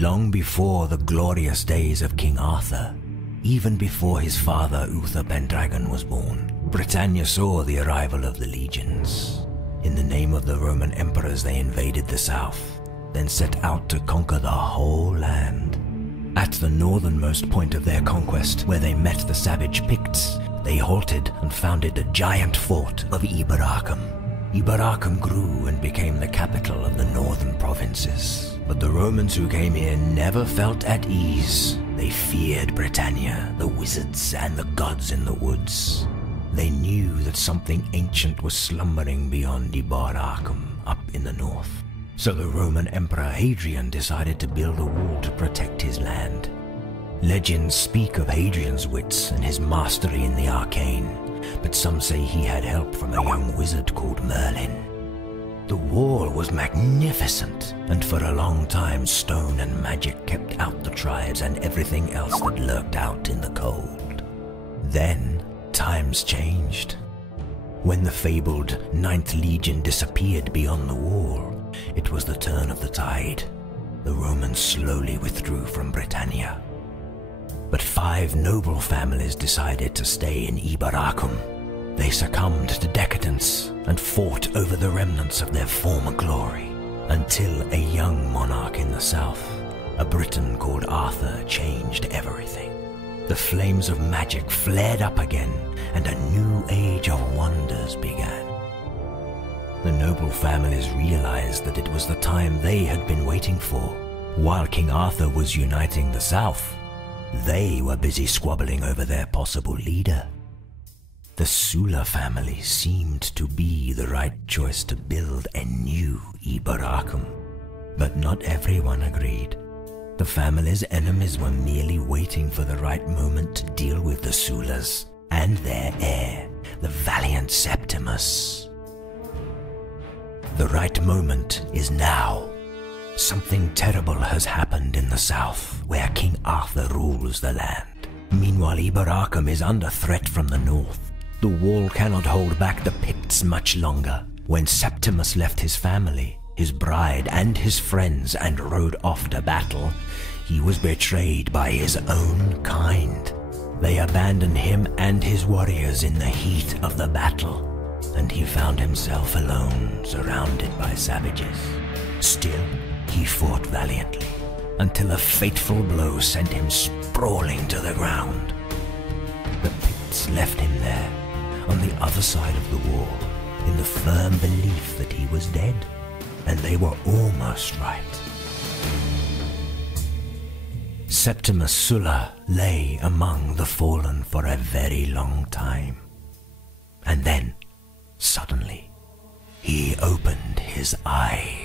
Long before the glorious days of King Arthur, even before his father Uther Pendragon was born, Britannia saw the arrival of the legions. In the name of the Roman emperors, they invaded the south, then set out to conquer the whole land. At the northernmost point of their conquest, where they met the savage Picts, they halted and founded a giant fort of Iberacum. Iberacum grew and became the capital of the northern provinces. But the Romans who came here never felt at ease. They feared Britannia, the wizards, and the gods in the woods. They knew that something ancient was slumbering beyond Iberacum, up in the north. So the Roman Emperor Hadrian decided to build a wall to protect his land. Legends speak of Hadrian's wits and his mastery in the arcane, but some say he had help from a young wizard called Merlin. The wall was magnificent, and for a long time stone and magic kept out the tribes and everything else that lurked out in the cold. Then, times changed. When the fabled Ninth Legion disappeared beyond the wall, it was the turn of the tide. The Romans slowly withdrew from Britannia. But 5 noble families decided to stay in Iberacum. They succumbed to decadence and fought over the remnants of their former glory, until a young monarch in the south, a Briton called Arthur, changed everything. The flames of magic flared up again, and a new age of wonders began. The noble families realized that it was the time they had been waiting for. While King Arthur was uniting the south, they were busy squabbling over their possible leader. The Sulla family seemed to be the right choice to build a new Iberacum, but not everyone agreed. The family's enemies were merely waiting for the right moment to deal with the Sullas and their heir, the valiant Septimus. The right moment is now. Something terrible has happened in the south, where King Arthur rules the land. Meanwhile, Iberacum is under threat from the north. The wall cannot hold back the Picts much longer. When Septimus left his family, his bride, and his friends and rode off to battle, he was betrayed by his own kind. They abandoned him and his warriors in the heat of the battle, and he found himself alone, surrounded by savages. Still, he fought valiantly, until a fateful blow sent him sprawling to the ground. The Picts left him there, on the other side of the wall, in the firm belief that he was dead, and they were almost right. Septimus Sulla lay among the fallen for a very long time, and then, suddenly, he opened his eyes.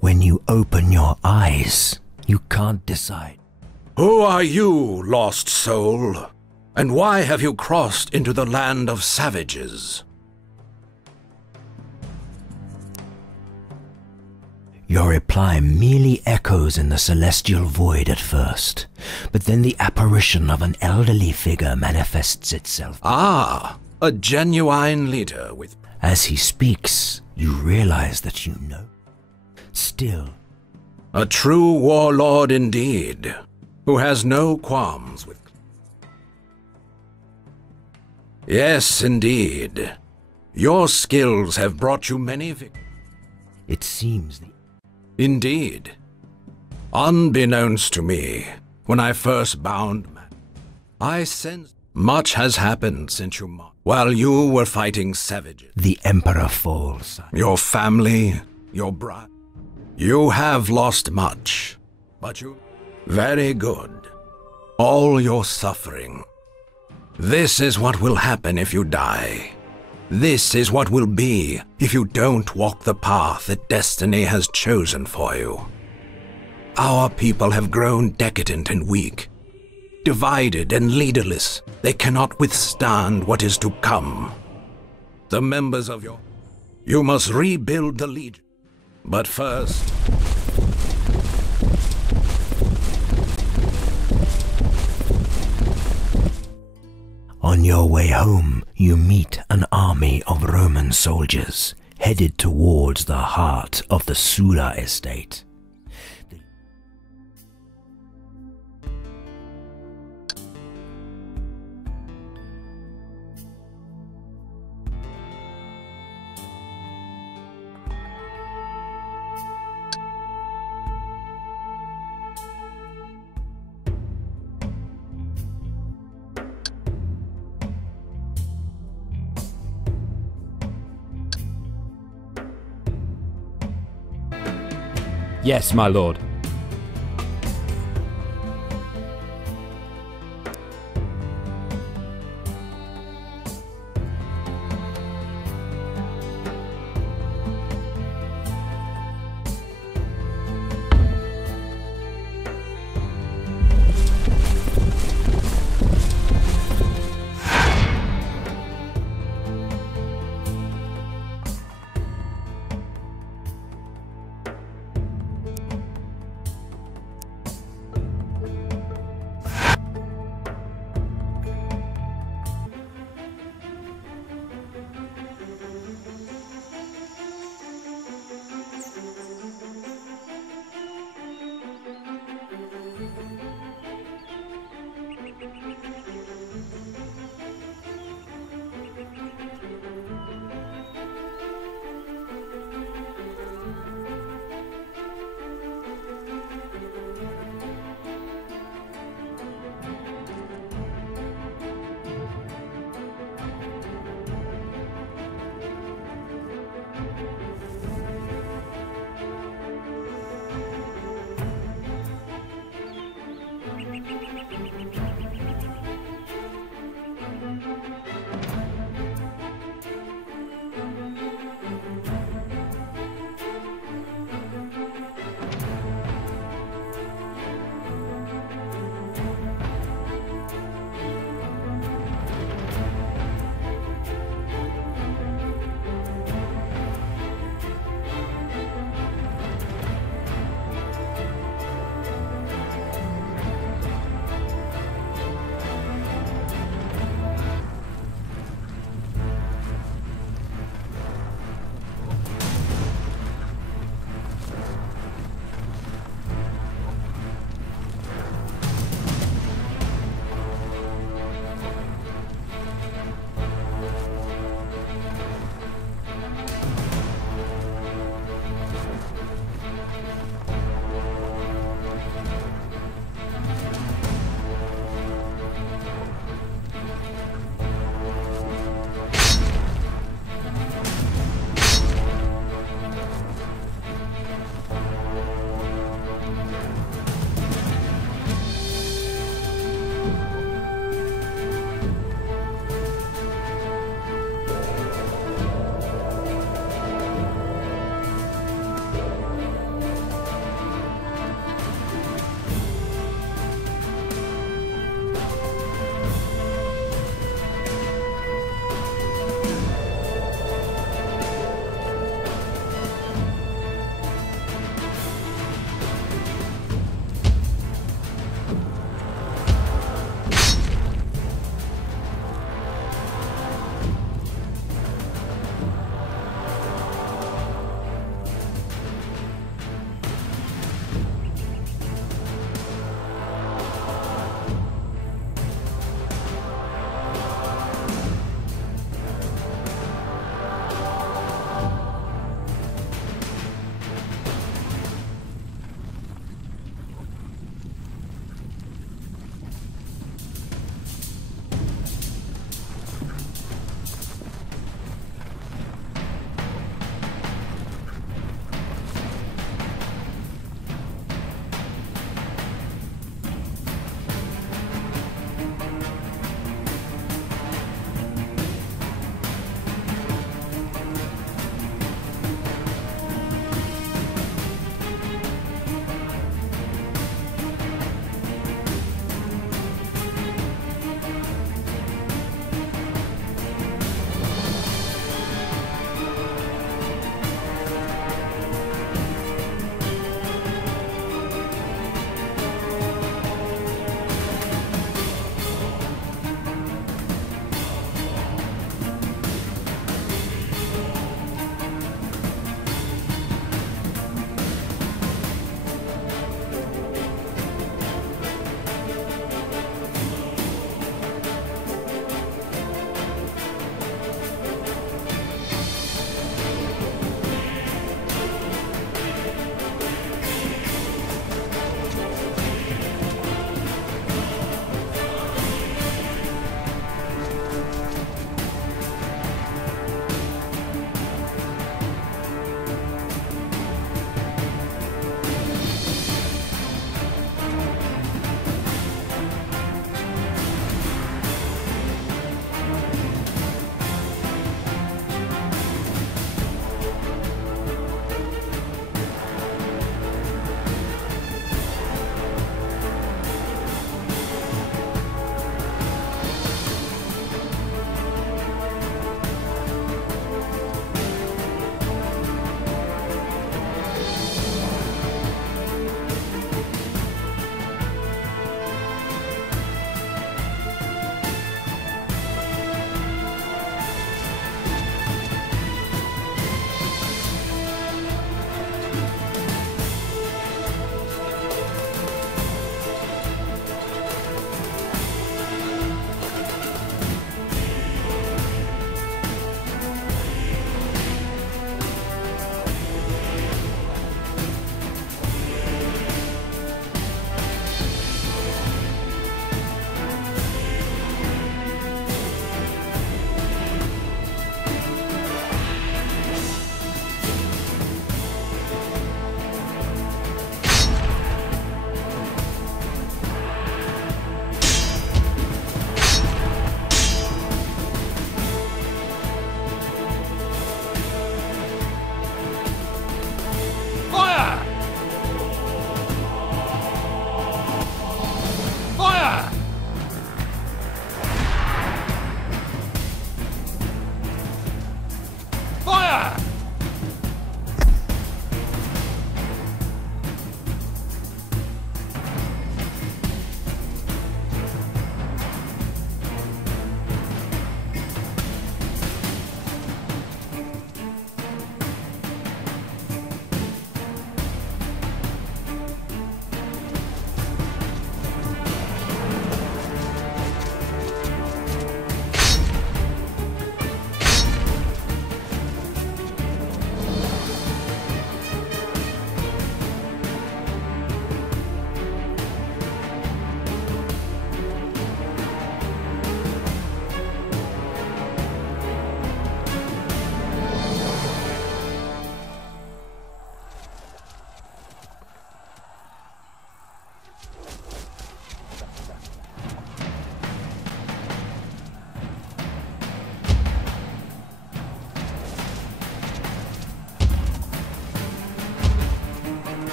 When you open your eyes, you can't decide. Who are you, lost soul? And why have you crossed into the land of savages? Your reply merely echoes in the celestial void at first, but then the apparition of an elderly figure manifests itself. Ah, a genuine leader with... As he speaks, you realize that you know. Still, a true warlord indeed, who has no qualms with... Yes, indeed. Your skills have brought you many victories. It seems the... Indeed. Unbeknownst to me, when I first bound man, I sensed much has happened since you while you were fighting savages. The Emperor falls. Your family, your bride. You have lost much, but you... Very good. all your suffering. This is what will happen if you die. This is what will be if you don't walk the path that destiny has chosen for you. Our people have grown decadent and weak, divided and leaderless. They cannot withstand what is to come. The members of you must rebuild the Legion. But first, on your way home, you meet an army of Roman soldiers headed towards the heart of the Sulla estate. Yes, my lord.